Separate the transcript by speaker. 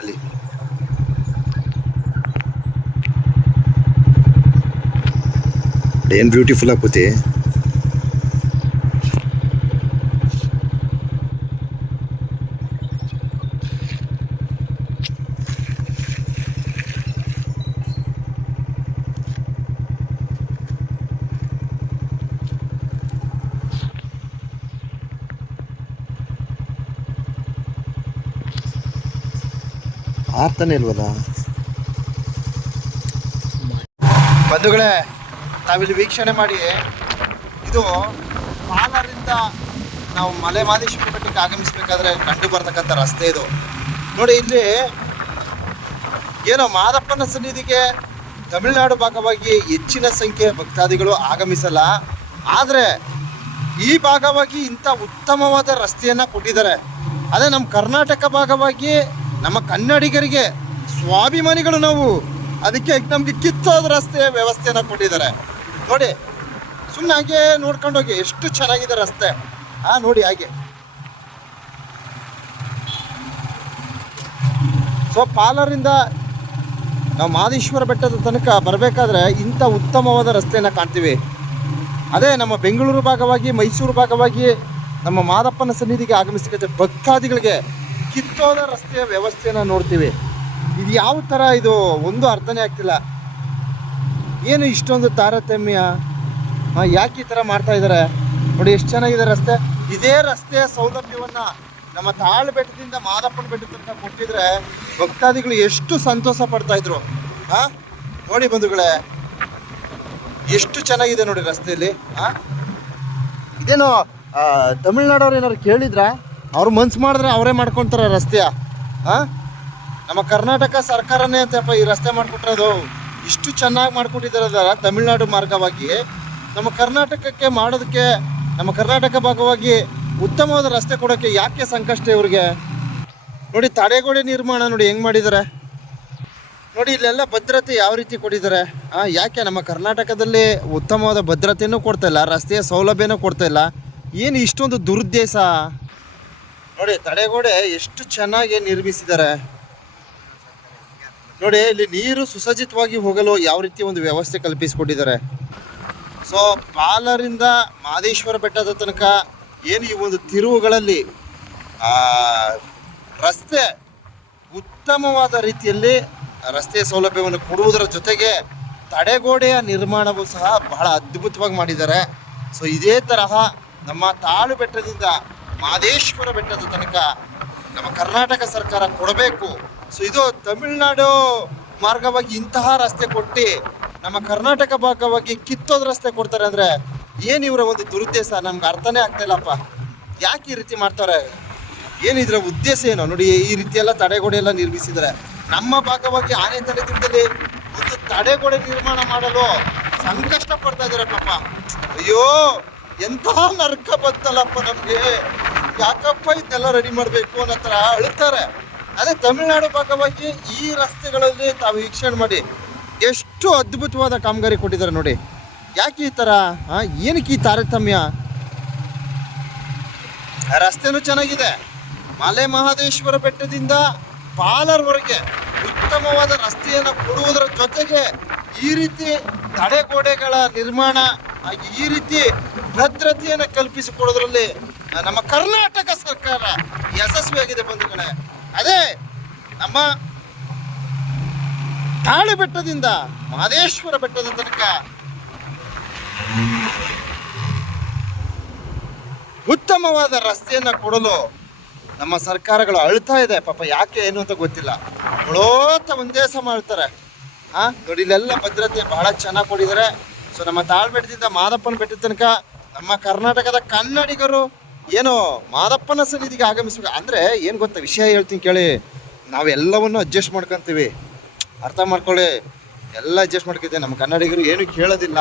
Speaker 1: అలీ. ఏం బ్యూటిఫుల్ కాకపోతే ಆರ್ತಾನೆ ಇಲ್ವಲ್ಲ? ಬಂಧುಗಳೇ, ನಾವಿಲ್ಲಿ ವೀಕ್ಷಣೆ ಮಾಡಿ, ಇದು ಪಾಲರಿಂದ ನಾವು ಮಲೆ ಮಾದೇಶ್ವರ ಬೆಟ್ಟಕ್ಕೆ ಆಗಮಿಸಬೇಕಾದ್ರೆ ಕಂಡು ಬರ್ತಕ್ಕಂಥ ರಸ್ತೆ ಇದು. ನೋಡಿ, ಇಲ್ಲಿ ಏನೋ ಮಾದಪ್ಪನ ಸನ್ನಿಧಿಗೆ ತಮಿಳುನಾಡು ಭಾಗವಾಗಿ ಹೆಚ್ಚಿನ ಸಂಖ್ಯೆಯ ಭಕ್ತಾದಿಗಳು ಆಗಮಿಸಲ್ಲ. ಆದರೆ ಈ ಭಾಗವಾಗಿ ಇಂಥ ಉತ್ತಮವಾದ ರಸ್ತೆಯನ್ನು ಕೊಟ್ಟಿದ್ದಾರೆ. ಅದೇ ನಮ್ಮ ಕರ್ನಾಟಕ ಭಾಗವಾಗಿ ನಮ್ಮ ಕನ್ನಡಿಗರಿಗೆ ಸ್ವಾಭಿಮಾನಿಗಳು ನಾವು. ಅದಕ್ಕೆ ನಮಗೆ ಕಿತ್ತೋದ ರಸ್ತೆ ವ್ಯವಸ್ಥೆಯನ್ನು ಕೊಟ್ಟಿದ್ದಾರೆ. ನೋಡಿ ಸುಮ್ಮನೆ ಹಾಗೆ ನೋಡ್ಕೊಂಡು ಹೋಗಿ, ಎಷ್ಟು ಚೆನ್ನಾಗಿದೆ ರಸ್ತೆ. ಆ, ನೋಡಿ ಹಾಗೆ. ಸೊ ಪಾಲರಿಂದ ನಾವು ಮಾದೇಶ್ವರ ಬೆಟ್ಟದ ತನಕ ಬರಬೇಕಾದ್ರೆ ಇಂಥ ಉತ್ತಮವಾದ ರಸ್ತೆಯನ್ನು ಕಾಣ್ತೀವಿ. ಅದೇ ನಮ್ಮ ಬೆಂಗಳೂರು ಭಾಗವಾಗಿ, ಮೈಸೂರು ಭಾಗವಾಗಿ ನಮ್ಮ ಮಾದಪ್ಪನ ಸನ್ನಿಧಿಗೆ ಆಗಮಿಸಿದ ಭಕ್ತಾದಿಗಳಿಗೆ ಕಿತ್ತೋದ ರಸ್ತೆಯ ವ್ಯವಸ್ಥೆಯನ್ನು ನೋಡ್ತೀವಿ. ಇದು ಯಾವ ಥರ ಇದು ಒಂದು ಅರ್ಥನೇ ಆಗ್ತಿಲ್ಲ. ಏನು ಇಷ್ಟೊಂದು ತಾರತಮ್ಯ? ಯಾಕೆ ಈ ಥರ ಮಾಡ್ತಾ ಇದ್ದಾರೆ ನೋಡಿ, ಎಷ್ಟು ಚೆನ್ನಾಗಿದೆ ರಸ್ತೆ. ಇದೇ ರಸ್ತೆಯ ಸೌಲಭ್ಯವನ್ನು ನಮ್ಮ ತಾಳು ಬೆಟ್ಟದಿಂದ ಮಾದಪ್ಪನ ಬೆಟ್ಟದ ತನಕ ಕೊಟ್ಟಿದ್ರೆ ಭಕ್ತಾದಿಗಳು ಎಷ್ಟು ಸಂತೋಷ ಪಡ್ತಾ ಇದ್ರು. ಹಾ, ನೋಡಿ ಬಂಧುಗಳೇ. ಎಷ್ಟು ಚೆನ್ನಾಗಿದೆ ನೋಡಿ ರಸ್ತೆಯಲ್ಲಿ. ಹಾ, ಇದೇನು ತಮಿಳ್ನಾಡವ್ರು ಏನಾದ್ರು ಕೇಳಿದ್ರ? ಅವ್ರು ಮನ್ಸು ಮಾಡಿದ್ರೆ ಅವರೇ ಮಾಡ್ಕೊತಾರೆ ರಸ್ತೆಯ. ಹಾಂ ನಮ್ಮ ಕರ್ನಾಟಕ ಸರ್ಕಾರನೇ ಅಂತಪ್ಪ ಈ ರಸ್ತೆ ಮಾಡಿಕೊಟ್ಟಿರೋದು. ಇಷ್ಟು ಚೆನ್ನಾಗಿ ಮಾಡ್ಕೊಟ್ಟಿದ್ದಾರಲ್ಲ ತಮಿಳ್ನಾಡು ಮಾರ್ಗವಾಗಿ. ನಮ್ಮ ಕರ್ನಾಟಕಕ್ಕೆ ಮಾಡೋದಕ್ಕೆ, ನಮ್ಮ ಕರ್ನಾಟಕ ಭಾಗವಾಗಿ ಉತ್ತಮವಾದ ರಸ್ತೆ ಕೊಡೋಕ್ಕೆ ಯಾಕೆ ಸಂಕಷ್ಟ ಇವ್ರಿಗೆ? ನೋಡಿ, ತಡೆಗೋಡೆ ನಿರ್ಮಾಣ ನೋಡಿ ಹೆಂಗೆ ಮಾಡಿದ್ದಾರೆ ನೋಡಿ, ಇಲ್ಲೆಲ್ಲ ಭದ್ರತೆ ಯಾವ ರೀತಿ ಕೊಟ್ಟಿದ್ದಾರೆ ಯಾಕೆ ನಮ್ಮ ಕರ್ನಾಟಕದಲ್ಲಿ ಉತ್ತಮವಾದ ಭದ್ರತೆಯೂ ಕೊಡ್ತಾ ಇಲ್ಲ, ರಸ್ತೆಯ ಸೌಲಭ್ಯನೂ ಕೊಡ್ತಾ ಇಲ್ಲ? ಏನು ಇಷ್ಟೊಂದು ದುರುದ್ದೇಶ? ನೋಡಿ, ತಡೆಗೋಡೆ ಎಷ್ಟು ಚೆನ್ನಾಗಿ ನಿರ್ಮಿಸಿದ್ದಾರೆ. ನೋಡಿ, ಇಲ್ಲಿ ನೀರು ಸುಸಜ್ಜಿತವಾಗಿ ಹೋಗಲು ಯಾವ ರೀತಿ ಒಂದು ವ್ಯವಸ್ಥೆ ಕಲ್ಪಿಸಿಕೊಟ್ಟಿದ್ದಾರೆ. ಸೊ, ಪಾಲರಿಂದ ಮಾದೇಶ್ವರ ಬೆಟ್ಟದ ತನಕ ಏನು ಈ ಒಂದು ತಿರುವುಗಳಲ್ಲಿ ರಸ್ತೆ ಉತ್ತಮವಾದ ರೀತಿಯಲ್ಲಿ ರಸ್ತೆ ಸೌಲಭ್ಯವನ್ನು ಕೊಡುವುದರ ಜೊತೆಗೆ ತಡೆಗೋಡೆಯ ನಿರ್ಮಾಣವೂ ಸಹ ಬಹಳ ಅದ್ಭುತವಾಗಿ ಮಾಡಿದ್ದಾರೆ. ಸೊ, ಇದೇ ತರಹ ನಮ್ಮ ತಾಳು ಬೆಟ್ಟದಿಂದ ಮಾದೇಶ್ವರ ಬೆಟ್ಟದ ತನಕ ನಮ್ಮ ಕರ್ನಾಟಕ ಸರ್ಕಾರ ಕೊಡಬೇಕು. ಸೊ ಇದು ತಮಿಳುನಾಡು ಮಾರ್ಗವಾಗಿ ಇಂತಹ ರಸ್ತೆ ಕೊಟ್ಟು ನಮ್ಮ ಕರ್ನಾಟಕ ಭಾಗವಾಗಿ ಕಿತ್ತೋದ್ ರಸ್ತೆ ಕೊಡ್ತಾರೆ ಅಂದರೆ ಏನು ಇವರ ಒಂದು ದುರುದ್ದೇಶ? ನಮ್ಗೆ ಅರ್ಥನೇ ಆಗ್ತಾ ಇಲ್ಲಪ್ಪ. ಯಾಕೆ ಈ ರೀತಿ ಮಾಡ್ತಾರೆ? ಏನು ಇದರ ಉದ್ದೇಶ ಏನು? ನೋಡಿ, ಈ ರೀತಿ ಎಲ್ಲ ತಡೆಗೋಡೆ ಎಲ್ಲ ನಿರ್ಮಿಸಿದರೆ ನಮ್ಮ ಭಾಗವಾಗಿ ಆನೆ ತಲೆದಿಂದಲೇ ಒಂದು ತಡೆಗೋಡೆ ನಿರ್ಮಾಣ ಮಾಡಲು ಸಂಕಷ್ಟ ಪಡ್ತಾ ಇದ್ದಾರೆ ಅಯ್ಯೋ, ಎಂತಹ ನರ್ಕ ಬತ್ತಲ್ಲಪ್ಪ ನಮಗೆ? ಯಾಕಪ್ಪ ಇದನ್ನೆಲ್ಲ ರೆಡಿ ಮಾಡಬೇಕು ಅನ್ನೋ ಥರ ಅಳುತ್ತಾರೆ. ಅದೇ ತಮಿಳುನಾಡು ಭಾಗವಾಗಿ ಈ ರಸ್ತೆಗಳಲ್ಲಿ ತಾವು ವೀಕ್ಷಣೆ ಮಾಡಿ ಎಷ್ಟು ಅದ್ಭುತವಾದ ಕಾಮಗಾರಿ ಕೊಟ್ಟಿದ್ದಾರೆ ನೋಡಿ. ಯಾಕೆ ಈ ಥರ? ಏನಕ್ಕೆ ಈ ತಾರತಮ್ಯ? ರಸ್ತೆನೂ ಚೆನ್ನಾಗಿದೆ. ಮಲೆ ಮಹದೇಶ್ವರ ಬೆಟ್ಟದಿಂದ ಪಾಲರ್ವರೆಗೆ ಉತ್ತಮವಾದ ರಸ್ತೆಯನ್ನು ಕೊಡುವುದರ ಜೊತೆಗೆ ಈ ರೀತಿ ತಡೆಗೋಡೆಗಳ ನಿರ್ಮಾಣ ಹಾಗೆ ಈ ರೀತಿ ಭದ್ರತೆಯನ್ನು ಕಲ್ಪಿಸಿಕೊಡೋದ್ರಲ್ಲಿ ನಮ್ಮ ಕರ್ನಾಟಕ ಸರ್ಕಾರ ಯಶಸ್ವಿಯಾಗಿದೆ ಬಂಧುಗಳೇ. ಅದೇ ನಮ್ಮ ತಾಳೆ ಬೆಟ್ಟದಿಂದ ಮಹದೇಶ್ವರ ಬೆಟ್ಟದ ತನಕ ಉತ್ತಮವಾದ ರಸ್ತೆಯನ್ನು ಕೊಡಲು ನಮ್ಮ ಸರ್ಕಾರಗಳು ಅಳ್ತಾ ಇದೆ. ಪಾಪ ಯಾಕೆ ಏನು ಅಂತ ಗೊತ್ತಿಲ್ಲ. ಅಳೋತ ಒಂದೇ ಸಮ ಅಳ್ತಾರೆ. ಹಾ ನೋಡಿ ಭದ್ರತೆ ಬಹಳ ಚೆನ್ನಾಗಿ ಕೊಟ್ಟಿದ್ದಾರೆ ಸೊ ನಮ್ಮ ತಾಳ್ಬೆಟ್ಟದಿಂದ ಮಾದಪ್ಪನ ಬೆಟ್ಟದ ತನಕ ನಮ್ಮ ಕರ್ನಾಟಕದ ಕನ್ನಡಿಗರು ಏನು ಮಾದಪ್ಪನ ಸನ್ನಿಧಿಗೆ ಆಗಮಿಸ್ಬೇಕು. ಅಂದರೆ ಏನು ಗೊತ್ತಾ? ವಿಷಯ ಹೇಳ್ತೀನಿ ಕೇಳಿ. ನಾವೆಲ್ಲವನ್ನು ಅಡ್ಜಸ್ಟ್ ಮಾಡ್ಕೊತೀವಿ. ಅರ್ಥ ಮಾಡ್ಕೊಳ್ಳಿ. ಎಲ್ಲ ಅಡ್ಜಸ್ಟ್ ಮಾಡ್ಕೊತೀವಿ. ನಮ್ಮ ಕನ್ನಡಿಗರು ಏನು ಕೇಳೋದಿಲ್ಲ.